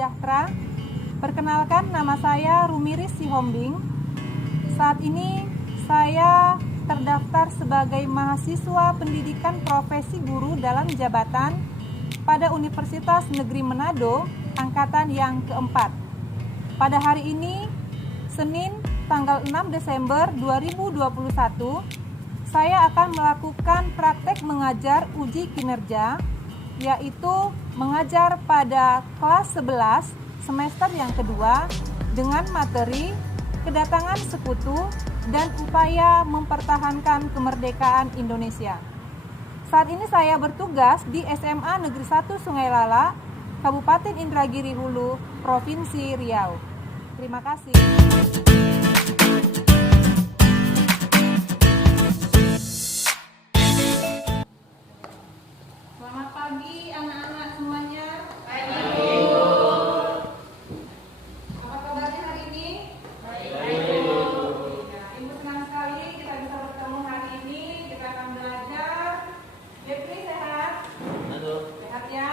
sejahtera. Perkenalkan, nama saya Rumiris Sihombing. Saat ini saya terdaftar sebagai mahasiswa pendidikan profesi guru dalam jabatan pada Universitas Negeri Manado, angkatan yang keempat. Pada hari ini, Senin tanggal 6 Desember 2021, saya akan melakukan praktek mengajar uji kinerja, yaitu mengajar pada kelas 11 semester yang kedua dengan materi kedatangan sekutu dan upaya mempertahankan kemerdekaan Indonesia. Saat ini saya bertugas di SMA Negeri 1 Sungai Lala, Kabupaten Indragiri Hulu, Provinsi Riau. Terima kasih. Selamat pagi anak-anak semuanya. Apa kabarnya hari ini? Ya, Ibu senang sekali kita bisa bertemu hari ini. Kita akan belajar. Jeffrey sehat? Sehat ya?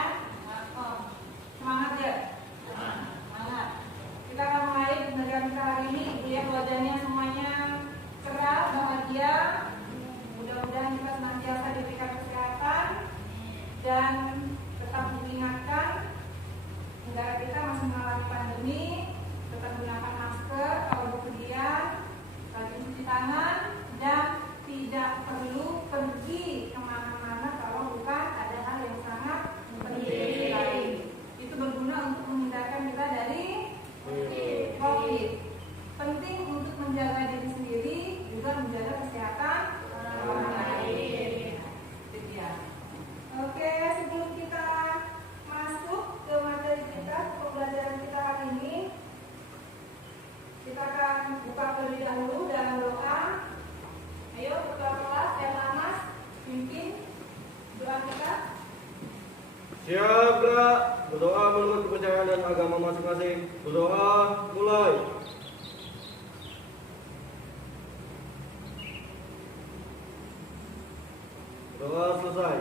Semangat ya? Semangat. Kita akan mulai pembelajaran kita hari ini. Lihat wajahnya semuanya cerah, bahagia. Mudah-mudahan kita senantiasa diberikan kesehatan dan tetap diingatkan negara kita masih mengalami pandemi. Tetap gunakan masker kalau bepergian, rajin cuci tangan, dan tidak perlu pergi kemana-mana kalau bukan ada hal yang sangat penting lain. Itu berguna untuk menghindarkan kita dari COVID. Penting untuk menjaga diri sendiri, juga menjaga kesehatan orang lain. Itu dia. Oke, sebelum kita masuk ke materi kita, ke pembelajaran kita hari ini, kita akan buka terlebih dahulu dalam doa. Ayo, ketua kelas, Mas, pimpin doa kita. Siap, Kak. Berdoa menurut kepercayaan dan agama masing-masing. Berdoa, mulai. Berdoa selesai.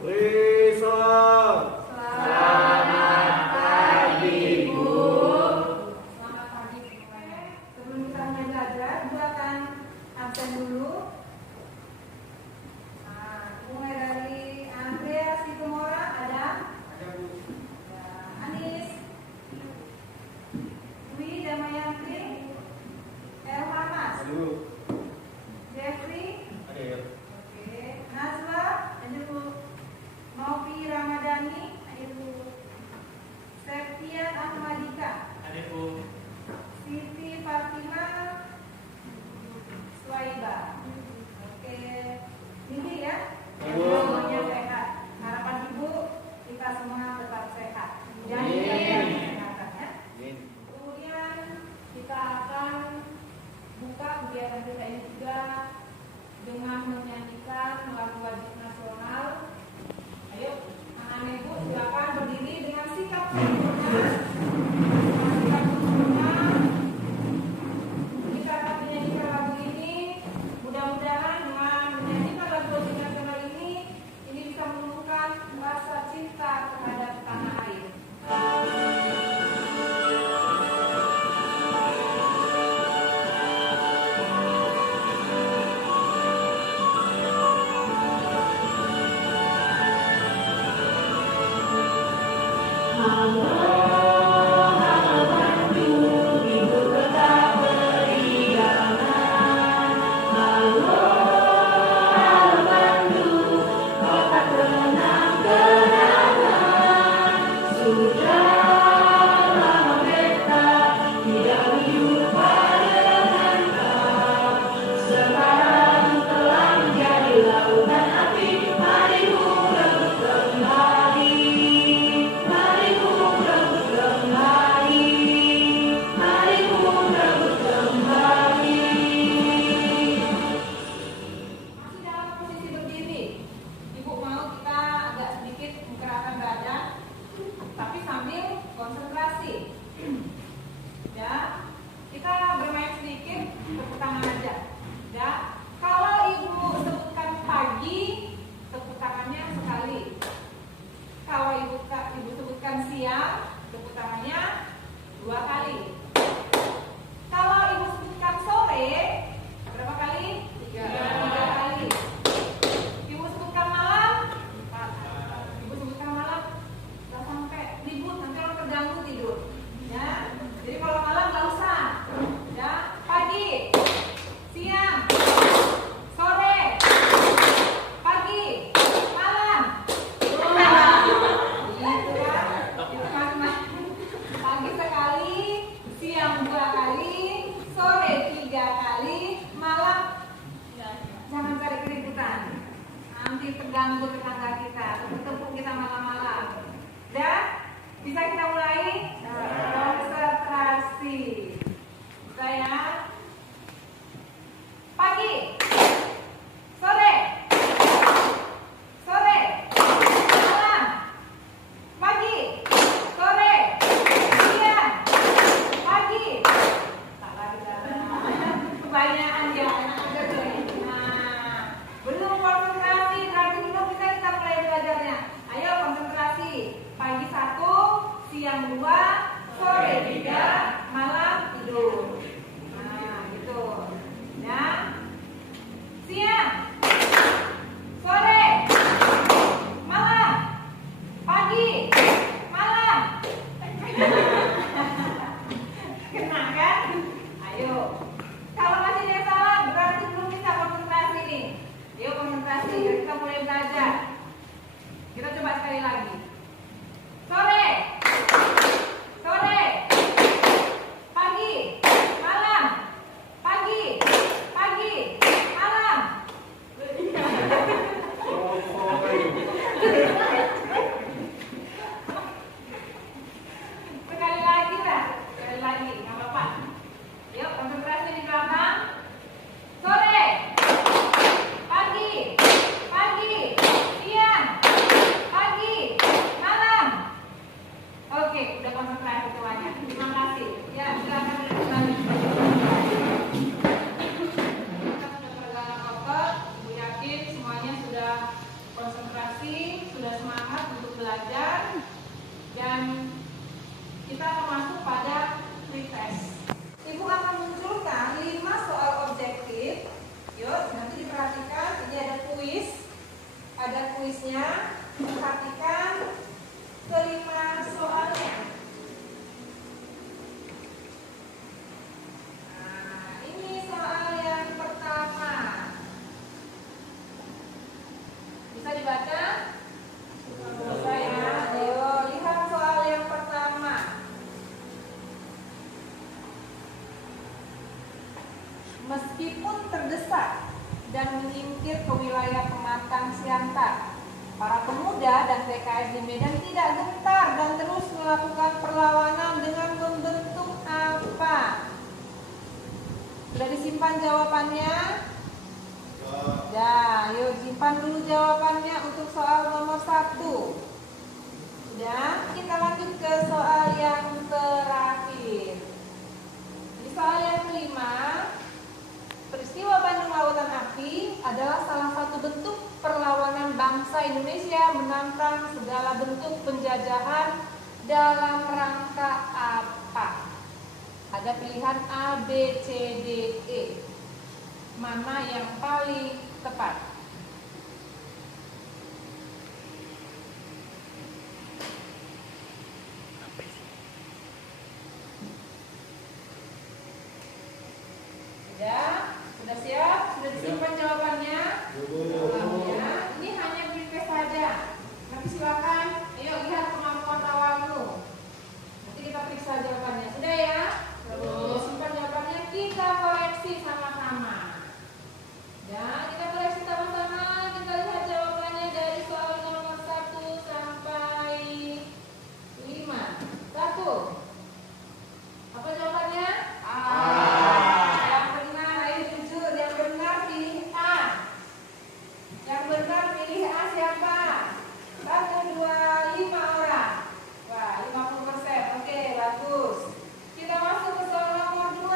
Beri salam. Selamat pagi, Bu. Selamat pagi semuanya. Sebelum kita mulai belajar, Bu akan absen dulu. Mulai dari Andrea Situmora, ada? Ada, Bu. Ya, Anis, Dwi Damayantri, Elhamas, Jeffrey, Ada. oke, Nazwa, ada Bu. Novi Ramadhani, ada Bu. Septian Ahmadika, Ada, Bu. Siti Fatima Swaiba. Oke, ini ya. Semuanya sehat. Harapan Ibu kita semua tetap sehat. Jangan kesehatan ya. Kemudian kita akan buka kegiatan kita ini juga dengan menyanyikan lagu wajib nasional. Ayo, anak-anak Ibu silakan berdiri dengan sikap sempurna. Kita akan menyanyikan lagu ini. Mudah-mudahan dengan menyanyikan lagu wajib nasional ini bisa menumbuhkan rasa cinta terhadap tanah air. nanti terganggu tetangga kita, bertemu kita malam-malam. Dan bisa kita mulai konsentrasi. Saya pagi, sore, sore, malam, pagi, sore, siang, pagi. Salah kita. Kebanyakan ya anak ada tuh. Nah, belum konsentrasi, berarti belum bisa kita mulai belajarnya. Ayo konsentrasi. Pagi 1, siang 2, sore 3, malam tidur. Nah, gitu. Ya. Siang, sore, malam, pagi, malam. Kena kan? Ayo. Kalau masih ada yang salah, berarti belum bisa konsentrasi nih. Ayo konsentrasi, kita mulai belajar. Kita coba sekali lagi. Sore, sore, pagi, malam, pagi, pagi, malam. Sekali lagi lah, sekali lagi, nggak apa-apa. Yuk konsentrasi di belakang. Sore, pagi, pagi, siang, pagi, malam. Oke, udah konsentrasi semuanya. Terima kasih. Ya, silakan duduk kembali. Kita sudah peregangan otot. Ibu yakin semuanya sudah konsentrasi, sudah semangat untuk belajar. Dan kita akan masuk pada pretest. Ibu akan munculkan 5 soal objektif. Yuk, nanti diperhatikan. Ini ada kuis. Ada kuisnya. Perhatikan kelima soalnya. Nah, ini soal yang pertama. Bisa dibaca? Bisa ya. Ayo, lihat soal yang pertama. Meskipun terdesak dan menyingkir ke wilayah Pematang Siantar, para pemuda dan PKS di Medan tidak gentar dan terus melakukan perlawanan dengan membentuk apa? Sudah disimpan jawabannya? Sudah, yuk simpan dulu jawabannya untuk soal nomor 1. Sudah, kita lanjut ke soal yang terakhir. Di soal yang kelima, peristiwa Bandung Lautan Api adalah salah satu bentuk perlawanan bangsa Indonesia menantang segala bentuk penjajahan dalam rangka apa? Ada pilihan A, B, C, D, E. Mana yang paling tepat? Sudah siap? Sudah disimpan jawabannya? Ya, ini hanya briefcase saja. Nanti silakan, ayo lihat kemampuan awalmu. Nanti kita periksa jawabannya. Sudah ya? Sudah simpan jawabannya. Kita koreksi sama-sama. Dan kita koreksi sama-sama. Kita lihat jawabannya dari soal nomor 1 sampai 5. 1. Apa jawabannya? A. Yang benar, ayo jujur. Yang benar pilih A. Yang benar pilih A siapa? 1, 2, 5 orang. Wah, 50%. Oke, bagus. Kita masuk ke soal nomor 2.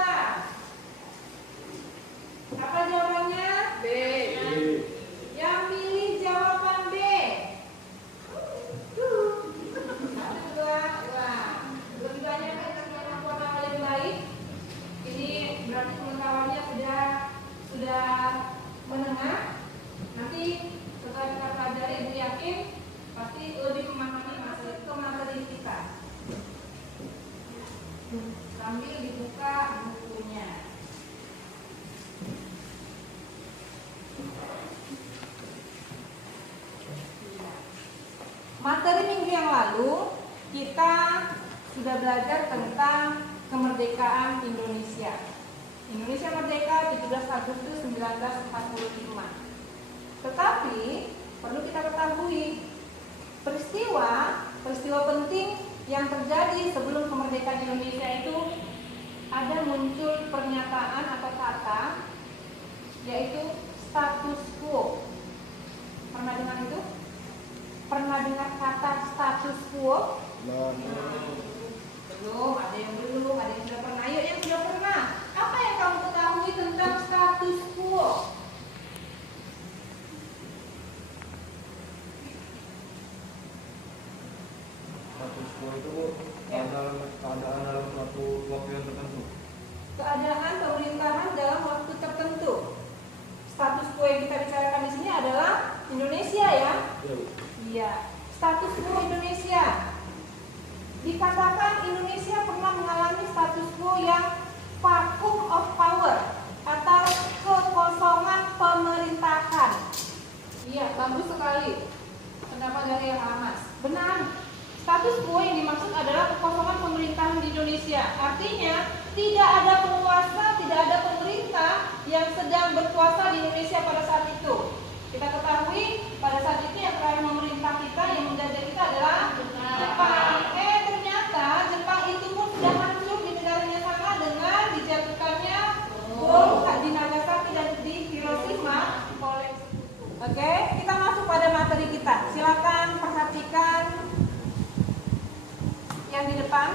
Apa jawabannya? B. Yang pilih jawaban B. 1, 2. Wah, lebih banyak kemampuan awal yang baik. Ini berarti pengetahuannya sudah menengah. Nanti setelah kita pelajari, Ibu yakin pasti lebih memahami masuk ke materi kita. Sambil dibuka bukunya. Materi minggu yang lalu kita sudah belajar tentang kemerdekaan Indonesia. Indonesia merdeka 17 Agustus 1945. Tetapi perlu kita ketahui peristiwa penting yang terjadi sebelum kemerdekaan Indonesia itu ada muncul pernyataan atau kata yaitu status quo. Pernah dengar itu? Pernah dengar kata status quo? Belum, ada yang belum, ada yang sudah pernah. Ayo yang sudah pernah. Apa yang kamu ketahui tentang status quo? Status quo itu keadaan dalam suatu waktu yang tertentu. Keadaan pemerintahan dalam waktu tertentu. Status quo yang kita bicarakan di sini adalah Indonesia ya? Iya. Status quo Indonesia. Dikatakan Indonesia pernah mengalami status quo yang vacuum of power atau kekosongan pemerintahan. Iya, bagus sekali pendapat dari Almas. Benar. Status quo yang dimaksud adalah kekosongan pemerintahan di Indonesia. Artinya tidak ada penguasa, tidak ada pemerintah yang sedang berkuasa di Indonesia pada saat itu. Kita ketahui pada saat itu yang terakhir memerintah kita, yang menjajah kita adalah Jepang. Ternyata Jepang itu pun sudah hancur di negaranya sana dengan dijatuhkannya bom di Nagasaki dan di Hiroshima oleh sekutu. Oke, kita masuk pada materi kita. Silakan perhatikan yang di depan.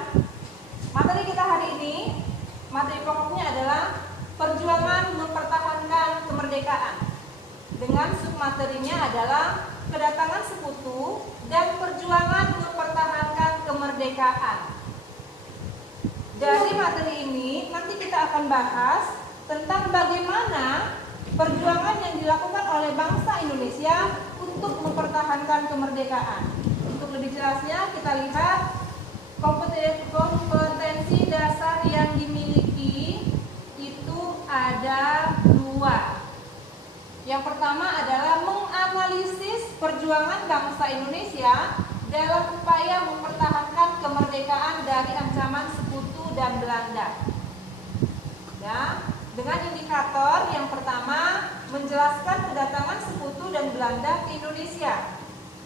Materi kita hari ini, materi pokoknya adalah perjuangan mempertahankan kemerdekaan. Dengan submaterinya adalah kedatangan sekutu dan perjuangan mempertahankan kemerdekaan. Dari materi ini nanti kita akan bahas tentang bagaimana perjuangan yang dilakukan oleh bangsa Indonesia untuk mempertahankan kemerdekaan. Untuk lebih jelasnya kita lihat kompetensi dasar yang dimiliki itu ada 2. Yang pertama adalah menganalisis perjuangan bangsa Indonesia dalam upaya mempertahankan kemerdekaan dari ancaman sekutu dan Belanda. Ya, dengan indikator yang pertama menjelaskan kedatangan sekutu dan Belanda ke Indonesia.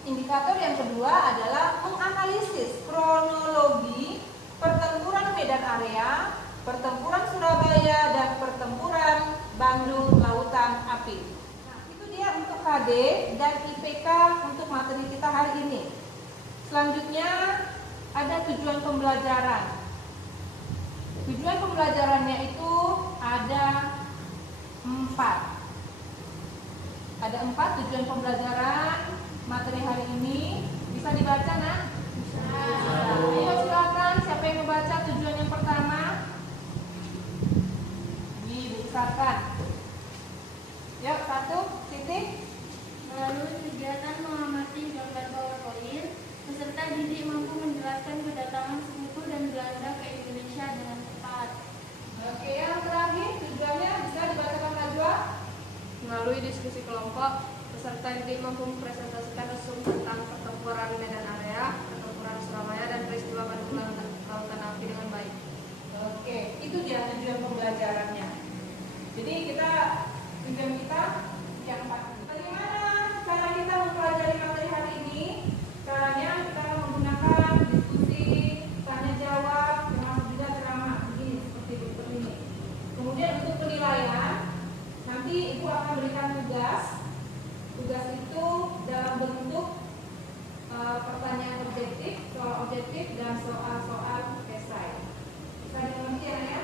Indikator yang kedua adalah menganalisis kronologi pertempuran Medan Area, pertempuran Surabaya, dan pertempuran Bandung Lautan Api. Untuk KD dan IPK untuk materi kita hari ini. Selanjutnya ada tujuan pembelajaran. Tujuan pembelajarannya itu ada 4. Ada 4 tujuan pembelajaran materi hari ini. Bisa dibaca, nak? Bisa. Ayo silakan, siapa yang membaca tujuan yang pertama? Ini dibesarkan. Yuk, 1, Siti. Melalui kegiatan mengamati gambar PowerPoint, peserta didik mampu menjelaskan kedatangan sekutu dan Belanda ke Indonesia dengan tepat. Oke, yang terakhir tujuannya bisa dibacakan Najwa. Melalui diskusi kelompok, peserta didik mampu mempresentasikan isu tentang pertempuran Medan Area, pertempuran Surabaya, dan peristiwa Bandung Lautan Api dengan baik. Oke, itu dia tujuan pembelajarannya. Jadi tujuan kita yang 4. Bagaimana cara kita mempelajari materi hari ini? Caranya kita menggunakan diskusi, tanya jawab, termasuk juga ceramah begini seperti ini. Kemudian untuk penilaian, nanti Ibu akan berikan tugas. Tugas itu dalam bentuk pertanyaan objektif, soal objektif, dan soal-soal esai. Bisa dimengerti ya?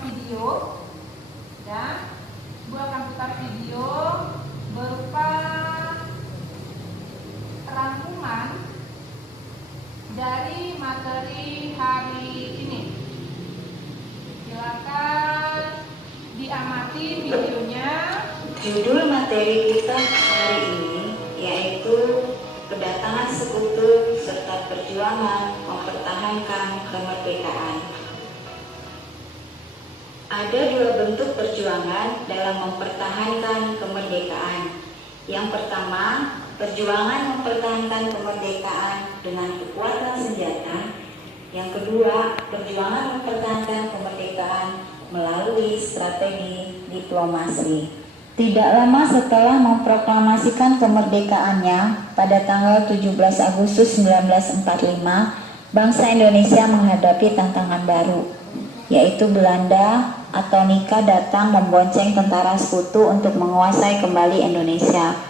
Video dan Ibu akan putar video berupa rangkuman dari materi hari ini. Silakan diamati videonya. Judul materi kita hari ini yaitu kedatangan sekutu serta perjuangan mempertahankan kemerdekaan. Ada dua bentuk perjuangan dalam mempertahankan kemerdekaan. Yang pertama, perjuangan mempertahankan kemerdekaan dengan kekuatan senjata. Yang kedua, perjuangan mempertahankan kemerdekaan melalui strategi diplomasi. Tidak lama setelah memproklamasikan kemerdekaannya pada tanggal 17 Agustus 1945, bangsa Indonesia menghadapi tantangan baru, yaitu Belanda atau Nika datang membonceng tentara sekutu untuk menguasai kembali Indonesia.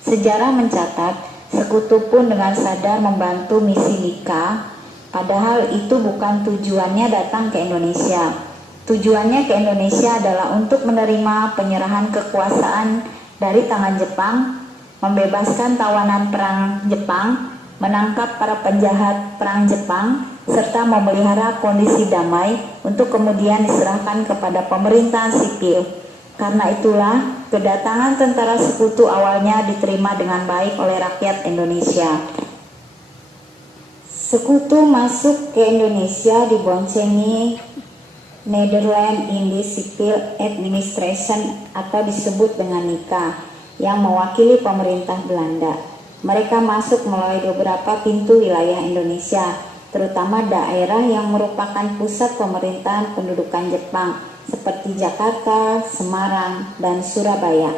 Sejarah mencatat, sekutu pun dengan sadar membantu misi Nika, padahal itu bukan tujuannya datang ke Indonesia. Tujuannya ke Indonesia adalah untuk menerima penyerahan kekuasaan dari tangan Jepang, membebaskan tawanan perang Jepang, menangkap para penjahat perang Jepang, serta memelihara kondisi damai untuk kemudian diserahkan kepada pemerintahan sipil. Karena itulah, kedatangan tentara sekutu awalnya diterima dengan baik oleh rakyat Indonesia. Sekutu masuk ke Indonesia diboncengi Netherlands Indies Civil Administration atau disebut dengan NICA yang mewakili pemerintah Belanda. Mereka masuk melalui beberapa pintu wilayah Indonesia, terutama daerah yang merupakan pusat pemerintahan pendudukan Jepang seperti Jakarta, Semarang, dan Surabaya.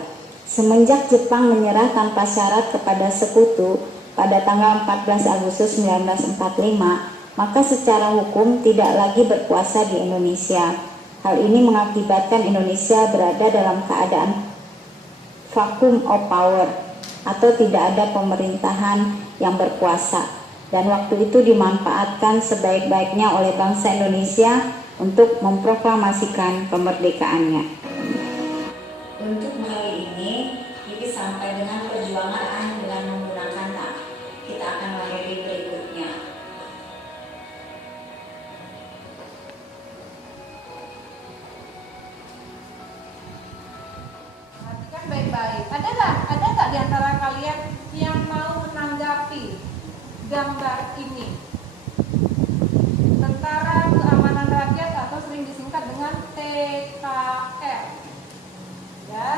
Semenjak Jepang menyerah tanpa syarat kepada sekutu pada tanggal 14 Agustus 1945, maka secara hukum tidak lagi berkuasa di Indonesia. Hal ini mengakibatkan Indonesia berada dalam keadaan vacuum of power atau tidak ada pemerintahan yang berkuasa, dan waktu itu dimanfaatkan sebaik-baiknya oleh bangsa Indonesia untuk memproklamasikan kemerdekaannya. Untuk hal ini sampai dengan perjuangan dengan menggunakan hak. Kita akan layani berikutnya. Perhatikan baik-baik. Ada nggak di antara kalian yang mau menanggapi gambar ini? Tentara Keamanan Rakyat atau sering disingkat dengan TKR. Ya,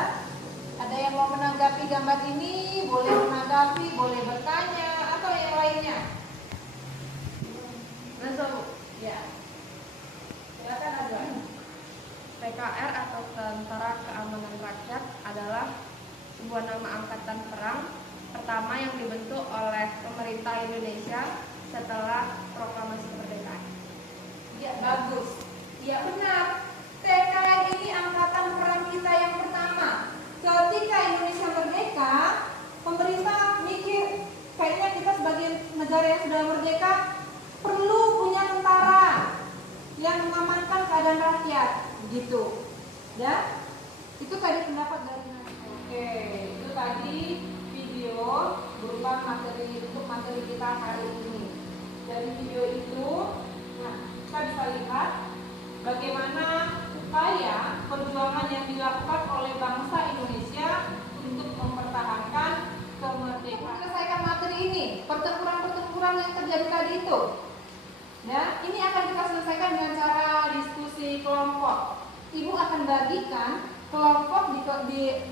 ada yang mau menanggapi gambar ini? Boleh menanggapi, boleh bertanya, atau yang lainnya? Langsung, ya. Silakan ada. TKR atau Tentara Keamanan Rakyat adalah sebuah nama angkatan perang pertama yang dibentuk oleh pemerintah Indonesia setelah proklamasi kemerdekaan. Ya, bagus. Ya, benar. TKR ini angkatan perang kita yang pertama. Ketika Indonesia merdeka, pemerintah mikir kayaknya kita sebagai negara yang sudah merdeka perlu punya tentara yang mengamankan keadaan rakyat, begitu. Ya, itu tadi pendapat dari Nabi. Oke, itu tadi video berupa materi untuk materi kita hari ini. Dari video itu, nah, kita bisa lihat bagaimana upaya perjuangan yang dilakukan oleh bangsa Indonesia untuk mempertahankan kemerdekaan. Selesaikan materi ini, pertempuran-pertempuran yang terjadi tadi itu. Ya, ini akan kita selesaikan dengan cara diskusi kelompok. Ibu akan bagikan kelompok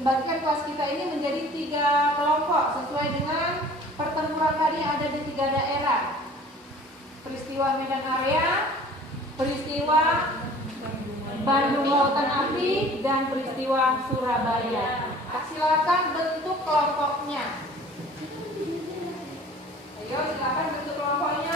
bagikan kelas kita ini menjadi 3 kelompok sesuai dengan pertempuran tadi yang ada di 3 daerah. Peristiwa Medan Area, peristiwa Bandung Lautan Api, dan peristiwa Surabaya. Silakan bentuk kelompoknya. Ayo, silakan bentuk kelompoknya.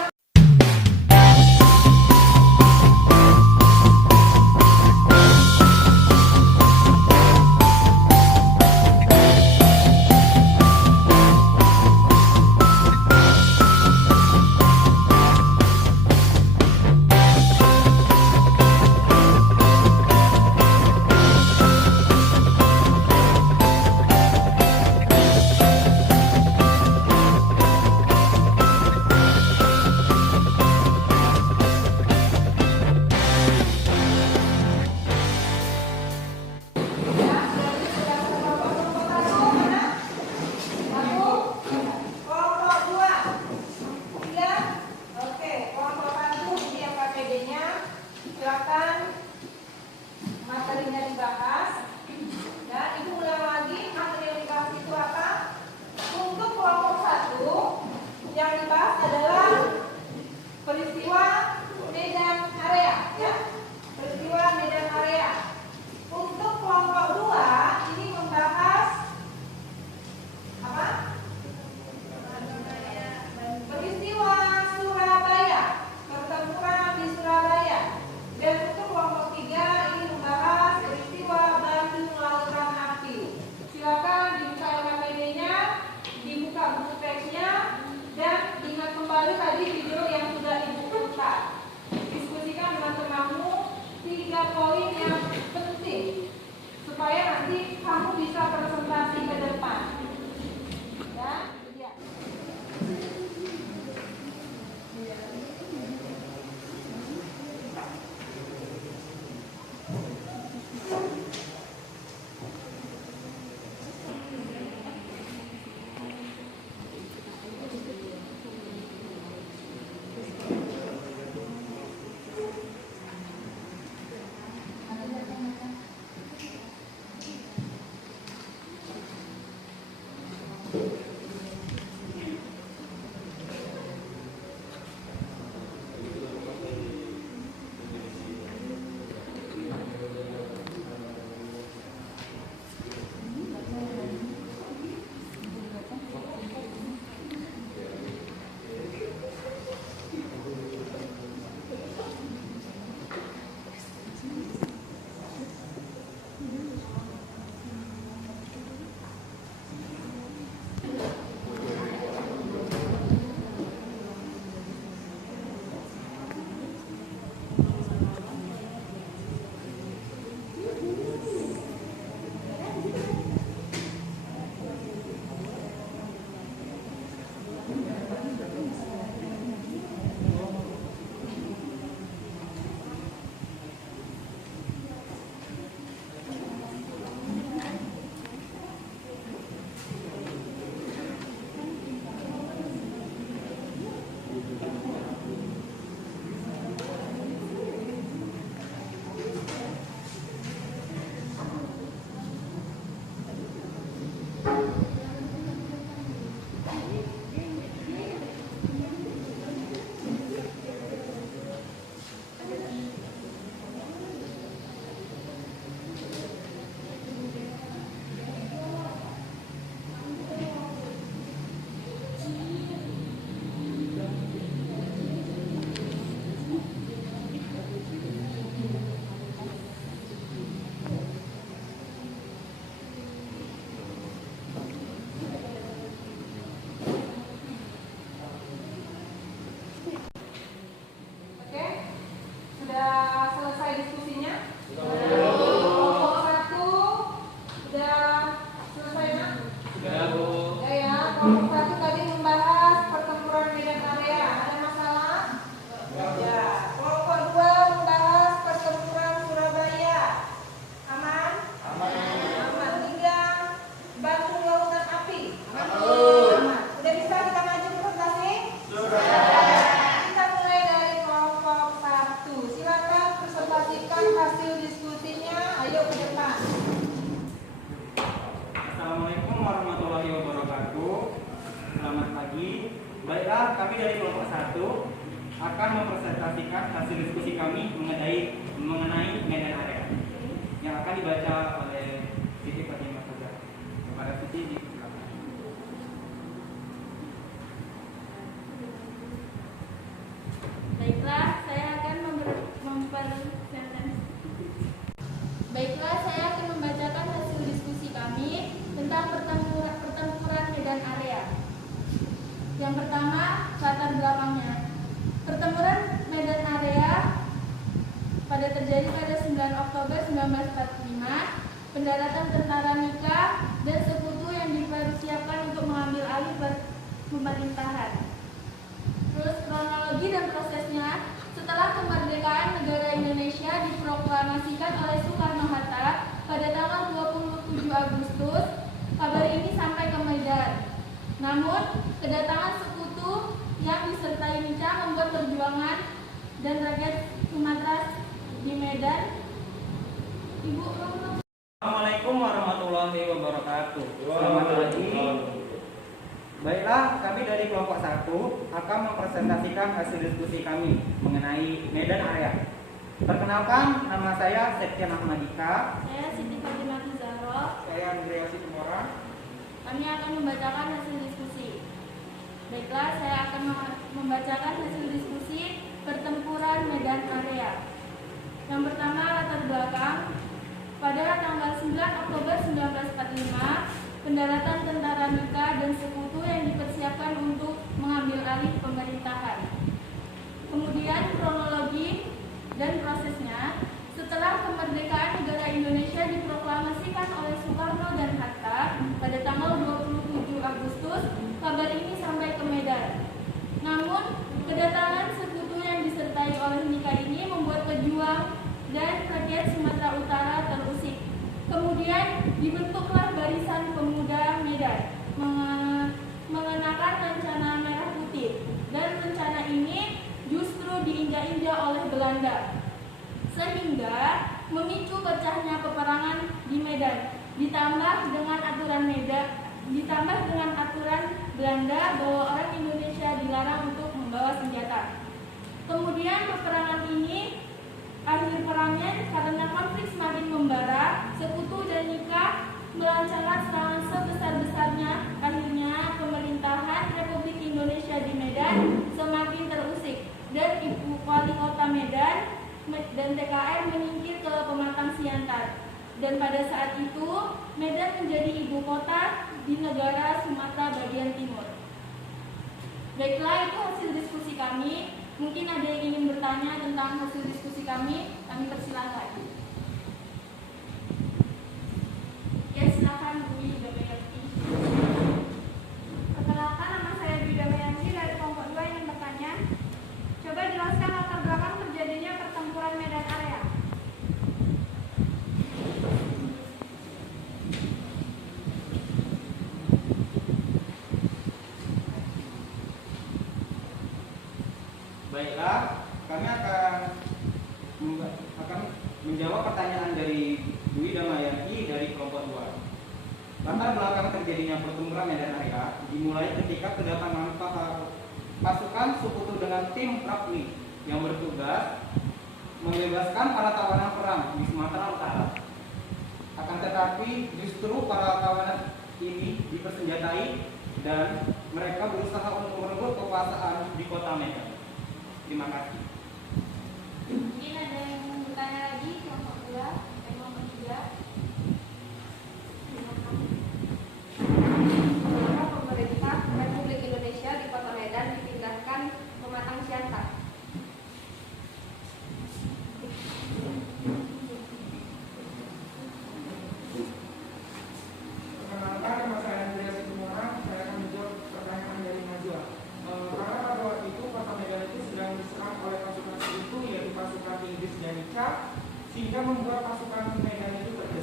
Baiklah, kami dari kelompok 1 akan mempresentasikan hasil diskusi kami mengenai medan area yang akan dibaca oleh Siti Fatimah saja. Kepada Siti di belakang. Baiklah, saya akan membacakan hasil diskusi kami tentang pertempuran medan area. Yang pertama, latar belakangnya. Pertempuran medan area terjadi pada 9 Oktober 1945. Pendaratan tentara Nika dan sekutu yang dipersiapkan untuk mengambil alih pemerintahan. Terus kronologi dan prosesnya. Setelah kemerdekaan negara Indonesia diproklamasikan oleh Soekarno-Hatta pada tanggal 27 Agustus, kabar ini sampai ke Medan. Namun, kedatangan sekutu yang disertai Nica membuat perjuangan dan rakyat Sumatera di Medan. Ibu, Assalamualaikum warahmatullahi wabarakatuh. Selamat pagi. Baiklah, kami dari kelompok 1 akan mempresentasikan hasil diskusi kami mengenai medan area. Perkenalkan, nama saya Septian Ahmadika. saya Siti Fatimah Zahra. Saya Andrea Situmora. Kami akan membacakan hasil diskusi. Baiklah, saya akan membacakan hasil diskusi pertempuran medan area. Yang pertama, latar belakang. Pada tanggal 9 Oktober 1945, pendaratan tentara Nika dan sekutu yang dipersiapkan untuk mengambil alih pemerintahan. Kemudian kronologi dan prosesnya. Setelah kemerdekaan negara Indonesia diproklamasikan oleh Soekarno dan Hatta pada tanggal 27 Agustus, kabar ini sampai ke Medan. Namun, kedatangan sekutu yang disertai oleh Nika ini membuat pejuang dan rakyat Sumatera Utara terusik. Kemudian dibentuklah Barisan Pemuda Medan mengenakan rencana merah putih, dan rencana ini justru diinjak-injak oleh Belanda, sehingga memicu pecahnya peperangan di Medan. Ditambah dengan aturan Belanda bahwa orang Indonesia dilarang untuk membawa senjata. Kemudian peperangan ini akhir perangnya karena konflik semakin membara, sekutu dan Nika melancarkan serangan sebesar-besarnya. Akhirnya pemerintahan Republik Indonesia di Medan semakin terusik dan ibu wali kota Medan dan TKR menyingkir ke Pematang Siantar. Dan pada saat itu Medan menjadi ibu kota di negara Sumatera bagian timur. Baiklah, itu hasil diskusi kami. Mungkin ada yang ingin bertanya tentang hasil diskusi kami persilahkan. Ya, silakan Bu Damayanti. Perkenalkan, nama saya Dwi Damayanti dari kelompok 2 yang bertanya. Coba jelaskan latar belakang terjadinya pertempuran medan area. Baiklah, kami akan menjawab pertanyaan dari Dwi Damayanti dari kelompok 2. Latar belakang terjadinya pertempuran medan area dimulai ketika kedatangan pasukan sekutu dengan tim Rapni yang bertugas membebaskan para tawanan perang di Sumatera Utara. Akan tetapi justru para tawanan ini dipersenjatai dan mereka berusaha untuk merebut kekuasaan di kota Medan. Terima kasih. Mungkin ada yang mau bertanya lagi, kelompok 2, kelompok 3. Mengapa pemerintah Republik Indonesia di kota Medan dipindahkan ke Pematang Siantar? Perkenalkan, nama saya Andrea Situmora. Saya akan menjawab pertanyaan dari Najwa. Karena pada waktu itu kota Medan itu sedang diserang oleh pasukan sekutu, yaitu pasukan Inggris dan Nica, sehingga membuat pasukan Medan itu terjadi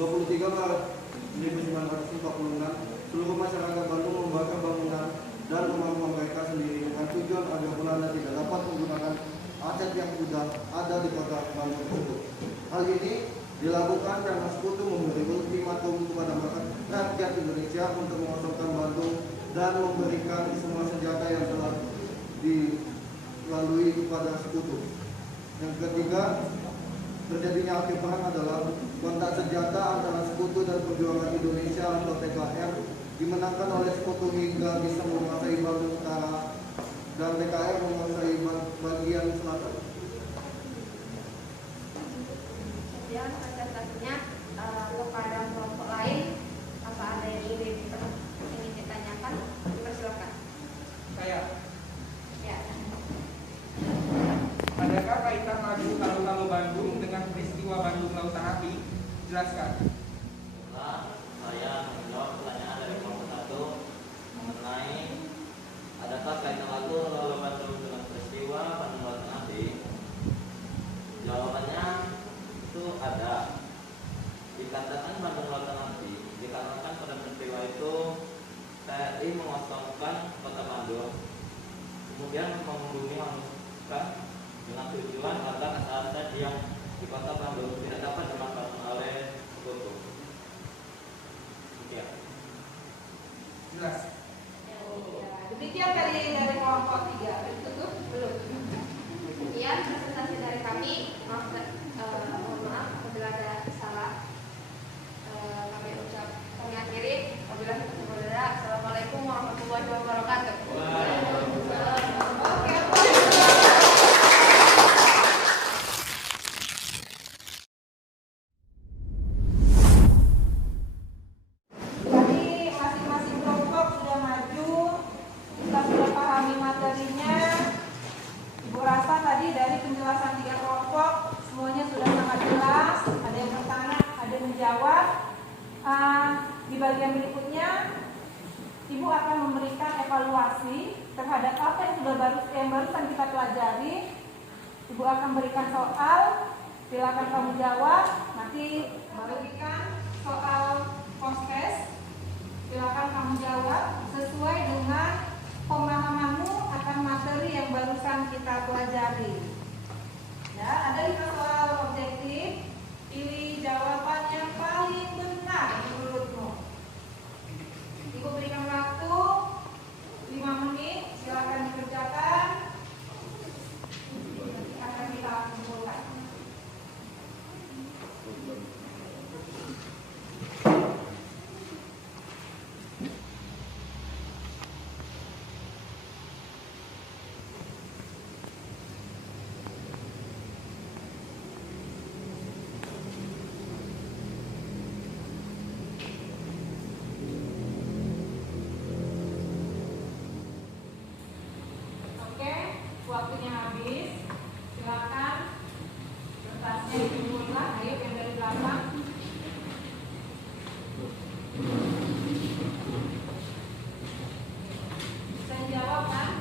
23 Maret 1946, seluruh masyarakat Bandung membakar bangunan dan rumah-rumah mereka sendiri dengan tujuan agar Belanda tidak dapat menggunakan aset yang sudah ada di kota Bandung tersebut. Hal ini dilakukan karena Sekutu memberi ultimatum kepada rakyat Indonesia untuk mengosongkan Bandung dan memberikan semua senjata yang telah dilalui kepada Sekutu. Yang ketiga, terjadinya akhir perang adalah kontak senjata antara Sekutu dan Perjuangan Indonesia atau PKR dimenangkan oleh Sekutu hingga bisa menguasai Bandung Utara dan PKR menguasai bagian selatan. Kemudian presentasinya kepada kelompok lain, apa ada yang ingin ditanyakan? Dipersilakan. Saya. Ya. Adakah kaitan maju lalu-lalu Bandung dengan peristiwa Bandung Lautan Api? Jelaskan. Saya menjawab pertanyaan dari kelompok 1 mengenai adakah kaitan lalu-lalu Bandung dengan peristiwa Bandung Lautan Api? Jawabannya itu ada. Dikatakan Bandung Lautan Api dikarenakan pada peristiwa itu TNI mengosongkan kota Bandung, kemudian membumi manusia dengan tujuan agar aset yang di kota Bandung tidak dapat dimanfaatkan oleh Sekutu. Ya. Jelas. Demikian dari kelompok 3. Tutup belum? Kemudian presentasi dari kami, mohon maaf apabila ada salah. Kami akhiri. Wabillahi taufiq. Assalamualaikum warahmatullahi wabarakatuh. Jadi masing-masing kelompok sudah maju, kita sudah pahami materinya. Ibu rasa tadi dari penjelasan 3 kelompok semuanya sudah sangat jelas. Ada yang bertanya, ada yang menjawab. Di bagian berikutnya, Ibu akan memberikan evaluasi terhadap apa yang barusan kita pelajari. Ibu akan berikan soal, silakan kamu jawab. Nanti berikan soal post-test, silakan kamu jawab sesuai dengan pemahamanmu akan materi yang barusan kita pelajari. Ya, ada 5 soal objektif. Pilih jawaban yang paling benar menurutmu. Ibu berikan waktu 5 menit, silakan dikerjakan. Nanti akan kita kumpulkan. Waktunya habis, silakan kertasnya dikumpulkan. Ayo yang dari belakang. Bisa jawab kan?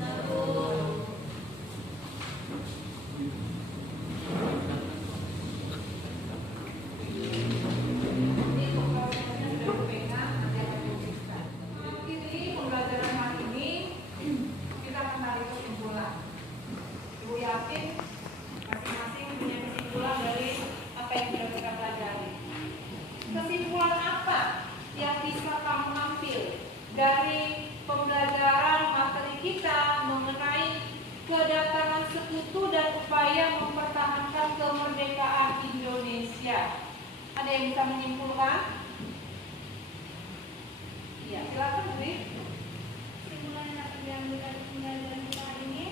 1. Ini pembelajarannya sudah dipegang, nanti akan diujikan. Mengakhiri pembelajaran hari ini, kita akan tarik kesimpulan. Ibu yakin masing-masing punya kesimpulan dari apa yang sudah kita pelajari. Kesimpulan apa yang bisa kamu ambil dari pembelajaran materi kita mengenai kedatangan Sekutu dan upaya mempertahankan kemerdekaan Indonesia? Ada yang bisa menyimpulkan? Ya, silakan Dwi. Kesimpulan yang dapat diambil dari pembelajaran kita hari ini,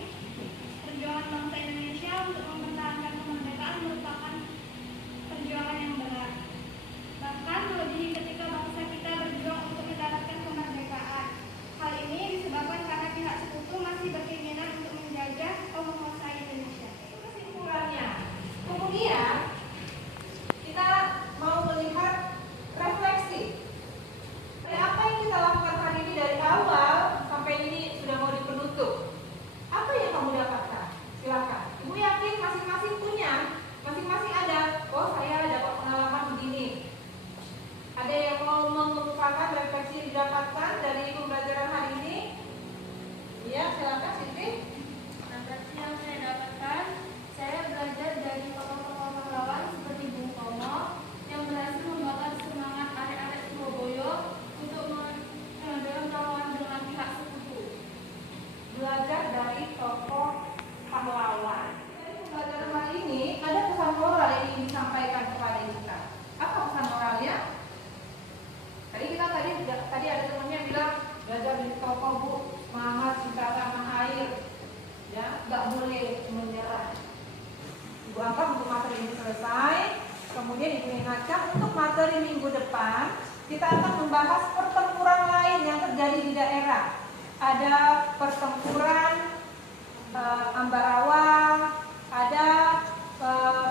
perjuangan bangsa Indonesia untuk mempertahankan kemerdekaan merupakan perjuangan yang berat. Bahkan melebihi ketika bangsa kita berjuang untuk mendapatkan kemerdekaan. Hal ini disebabkan karena pihak Sekutu masih berkeinginan untuk menjajah atau menguasai Indonesia. Itu kesimpulannya. Kemudian kita mau melihat refleksi dari apa yang kita lakukan hari ini dari awal sampai ini sudah mau di penutup. Apa yang kamu dapatkan? Silakan. Ibu yakin masing-masing punya, masing-masing ada. Oh, saya dapat pengalaman baca, untuk materi minggu depan kita akan membahas pertempuran lain yang terjadi di daerah. Ada pertempuran Ambarawa, ada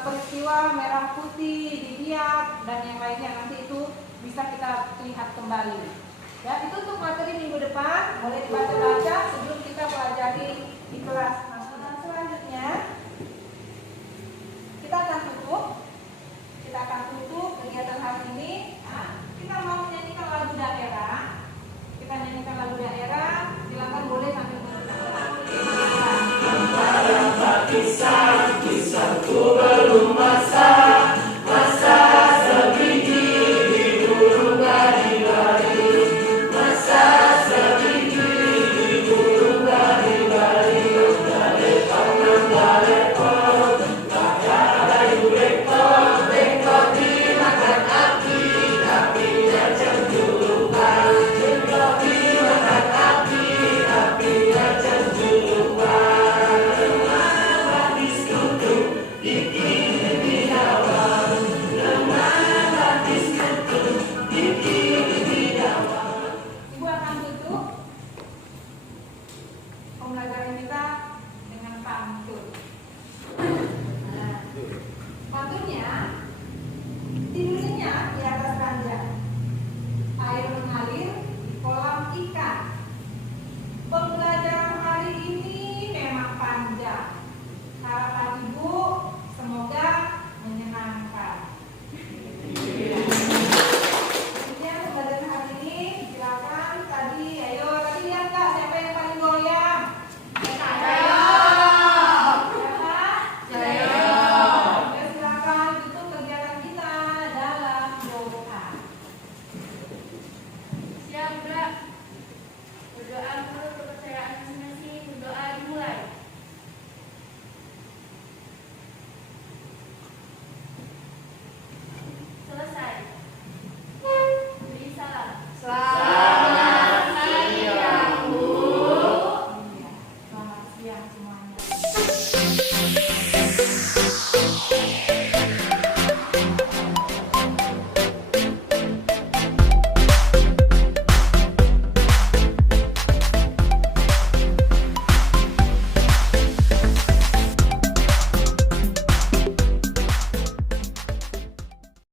peristiwa Merah Putih di Biak, dan yang lainnya nanti itu bisa kita lihat kembali. Ya, itu untuk materi minggu depan, boleh dibaca-baca sebelum kita pelajari di kelas